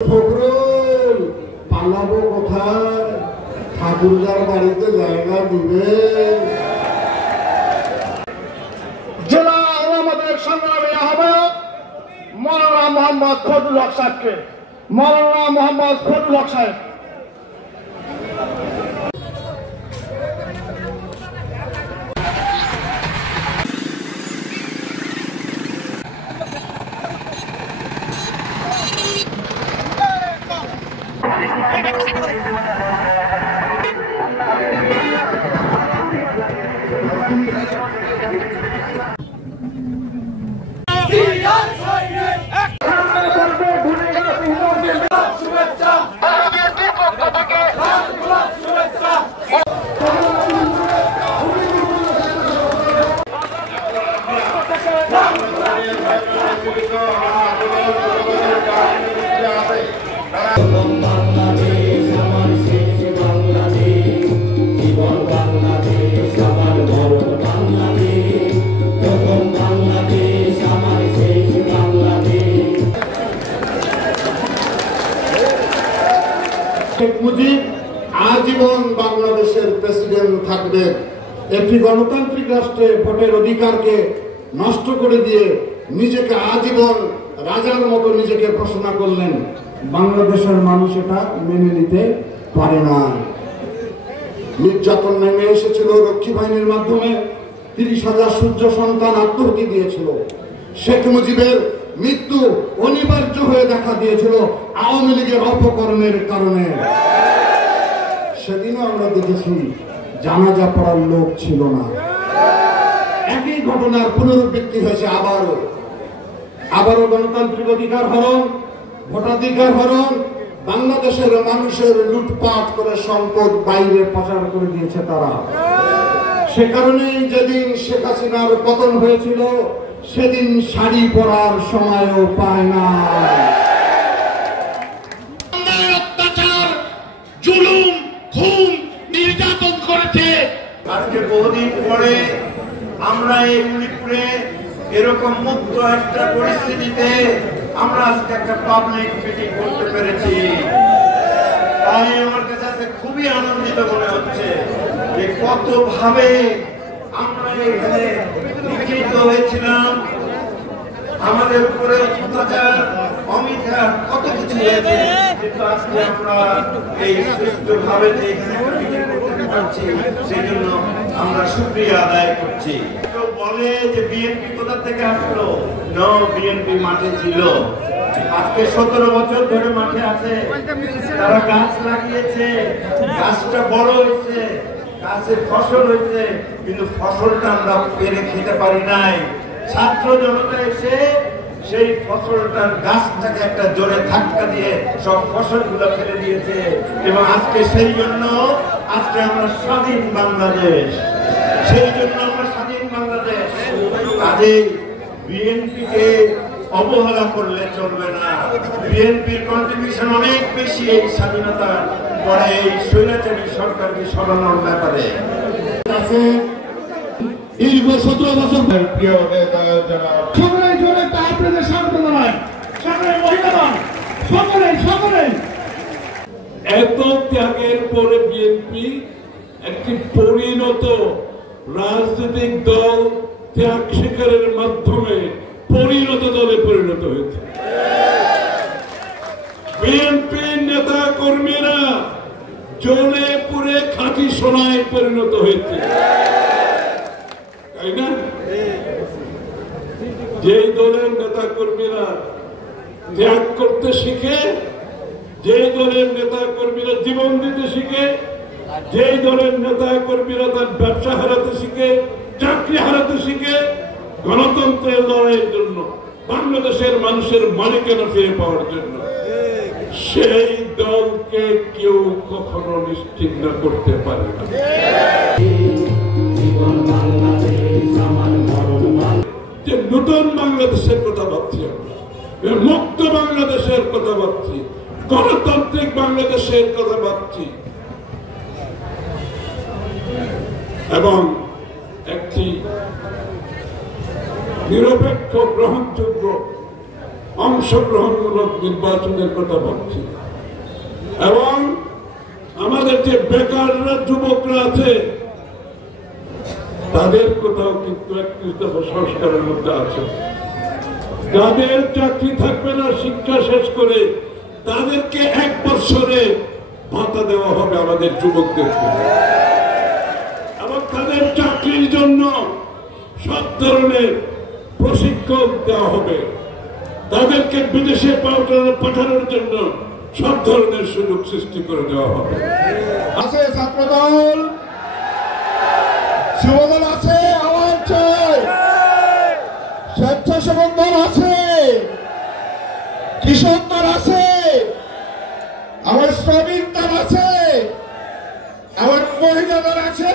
ফখরুল পালাবো কোথায়? ঠাকুরদার বাড়িতে জায়গা দিবে। জেলা আমাদের সংগ্রামী আহ্বায়ক মৌলানা মোহাম্মদ ফজলুল হক সাহেবকে, মৌলানা মোহাম্মদ ফজলুল হক সাহেব। শেখ মুজিব আজীবন বাংলাদেশের প্রেসিডেন্ট থাকবে। একটি গণতান্ত্রিক রাষ্ট্রে ভোটের অধিকারকে নষ্ট করে দিয়ে নিজেকে আজীবন রাজার মতো নিজেকে ঘোষণা করলেন। বাংলাদেশের মানুষ এটা মেনে নিতে পারে না। নির্যাতন নেমে এসেছিল রক্ষী বাহিনীর মাধ্যমে। 30,000 সূর্য সন্তান আত্মহত্যা দিয়েছিল। শেখ মুজিবের মৃত্যু অনিবার্য হয়ে দেখা দিয়েছিল আওয়ামী লীগের অপকর্মের কারণে। সেদিনও আমরা দেখেছি জানাজা পড়ার লোক ছিল না। একই ঘটনার পুনরাবৃত্তি হয়েছে আবারও গণতান্ত্রিক অধিকার হরণ, ভোটাধিকার হরণ, বাংলাদেশের মানুষের লুটপাট করে সম্পদ বাইরে পাচার করে দিয়েছে তারা। সে কারণেই যেদিন শেখ হাসিনার পতন হয়েছিল সেদিন শাড়ি পরার সময়ও পায় না। অত্যাচার, জুলুম, খুন, নির্যাতন করেছে। আজকে বহুদিন পরে আমরা এই মণিপুরে এরকম মুক্ত একটা পরিস্থিতিতে আমরা আজকে একটা পাবলিক মিটিং করতে পেরেছি। তাই আমার কাছে আজকে খুবই আনন্দিত মনে হচ্ছে যে কতভাবে আমরা এখানে নিগৃহীত হয়েছিলাম, আমাদের উপরে অত্যাচার, অমিতার কত কিছু হয়েছে, কিন্তু আজকে আমরা এই সুষ্ঠুভাবে যে এখানে মিটিং করতে পারছি সেই জন্য আমরা শুকরিয়া আদায় করছি। কেউ বলে যে বিএনপি কোথা থেকে আসলো? না, বিএনপি মাঠে ছিল। আজকে 17 বছর ধরে মাঠে আছে। তারা গাছ লাগিয়েছে, গাছটা বড় হয়েছে, গাছের ফসল হয়েছে, কিন্তু ফসলটা আমরা পেরে খেতে পারি নাই। ছাত্র জনতা এসে সেই ফসলটার গাছটাকে একটা জোরে ধাক্কা দিয়ে সব ফসলগুলো ফেলে দিয়েছে এবং আজকে সেই জন্য আজকে আমরা স্বাধীন বাংলাদেশ, সেই জন্য আমরা স্বাধীন বাংলাদেশ। কাজেই বিএনপিকে অবহেলা করলে চলবে না। বিএনপির কন্ট্রিবিউশন অনেক বেশি এই স্বাধীনতার পরে এই স্বৈরাচারী সরকারকে সরানোর ব্যাপারে। দীর্ঘ 17 বছর প্রিয় নেতা যারা সকলে জোরে আপনাদের স্বাগত জানাই, সকলে মহিলাগণ, সকলে এত ত্যাগের পরে বিএনপি একটি পরিণত রাজনৈতিক দল, ত্যাগ শিকারের মাধ্যমে পরিণত দলে পরিণত হয়েছে। বিএনপি নেতা কর্মীরা জ্বলে পুড়ে খাঁটি সোনায় পরিণত হয়েছে, তাই না? যেই দলের নেতা কর্মীরা ত্যাগ করতে শিখে, যেই দলের নেতা কর্মীরা জীবন দিতে শিখে, যেই দলের নেতা কর্মীরা তার ব্যবসা হারাতে শিখে, চাকরি হারাতে শিখে, গণতন্ত্রের লড়াইয়ের জন্য, বাংলাদেশের মানুষের মালিকানা ফিরে পাওয়ার জন্য, সেই দলকে কেউ কখনো নিশ্চিহ্ন করতে পারে না। যে নতুন বাংলাদেশের কথা ভাবছি, আমরা মুক্ত বাংলাদেশের কথা ভাবছি, গণতান্ত্রিক বাংলাদেশের কথা ভাবছি এবং একটি নিরপেক্ষ গ্রহণযোগ্য অংশগ্রহণমূলক নির্বাচনের কথা ভাবছি। এবং আমাদের যে বেকাররা যুবকরা আছে তাদের কোথাও কিন্তু 31 দফা সংস্কারের মধ্যে আছে। যাদের চাকরি থাকবে না শিক্ষা শেষ করে তাদেরকে 1 বছরে ভাতা দেওয়া হবে আমাদের যুবকদেরকে, এবং তাদের চাকরির জন্য সব ধরনের প্রশিক্ষণ দেওয়া হবে, তাদেরকে বিদেশে পাঠানোর জন্য সব ধরনের সুযোগ সৃষ্টি করে দেওয়া হবে। আছে ছাত্রদল, যুবদল আছে, আওয়াজ চাই, স্বেচ্ছাসেবক দল আছে, কৃষক দল আছে, আমার শ্রমিক দল আছে, আমার মহিলা দল আছে।